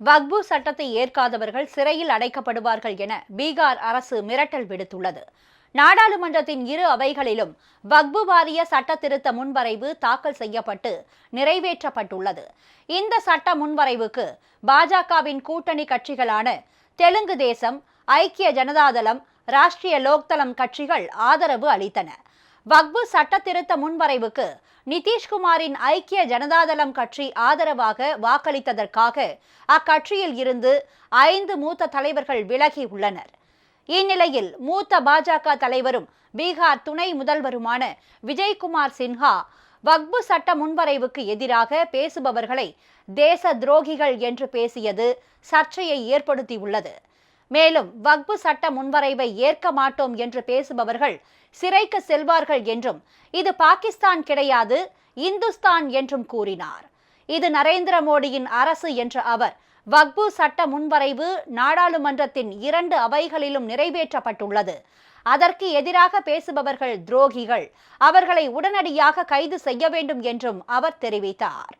வக்பு சட்டத்தை ஏற்காதவர்கள் சிறையில் அடைக்கப்படுவார்கள் என பீகார் அரசு மிரட்டல் விடுத்துள்ளது. நாடாளுமன்றத்தின் இரு அவைகளிலும் வக்பு வாரிய சட்ட திருத்த முன்வரைவு தாக்கல் செய்யப்பட்டு நிறைவேற்றப்பட்டுள்ளது. இந்த சட்ட முன்வரைவுக்கு பாஜகவின் கூட்டணி கட்சிகளான தெலுங்கு தேசம் ஐக்கிய ஜனதாதளம் ராஷ்டிரிய லோக்தளம் கட்சிகள் ஆதரவு அளித்தன. வக்பு சட்டத்திருத்த முன்வரைவுக்கு நிதிஷ்குமாரின் ஐக்கிய ஜனதாதளம் கட்சி ஆதரவாக வாக்களித்ததற்காக அக்கட்சியில் இருந்து ஐந்து மூத்த தலைவர்கள் விலகி உள்ளனர். இந்நிலையில் மூத்த பாஜக தலைவரும் பீகார் துணை முதல்வருமான விஜய்குமார் சின்ஹா வக்பு சட்ட முன்வரைவுக்கு எதிராக பேசுபவர்களை தேச துரோகிகள் என்று பேசியது சர்ச்சையை ஏற்படுத்தியுள்ளது. மேலும் வக்பு சட்ட முன்வரைவை ஏற்க மாட்டோம் என்று பேசுபவர்கள் சிறைக்கு செல்வார்கள் என்றும் இது பாகிஸ்தான் கிடையாது இந்துஸ்தான் என்றும் கூறினார். இது நரேந்திர மோடியின் அரசு என்ற அவர் வக்பு சட்ட முன்வரைவு நாடாளுமன்றத்தின் இரண்டு அவைகளிலும் நிறைவேற்றப்பட்டுள்ளது. அதற்கு எதிராக பேசுபவர்கள் துரோகிகள். அவர்களை உடனடியாக கைது செய்ய வேண்டும் என்றும் அவர் தெரிவித்தார்.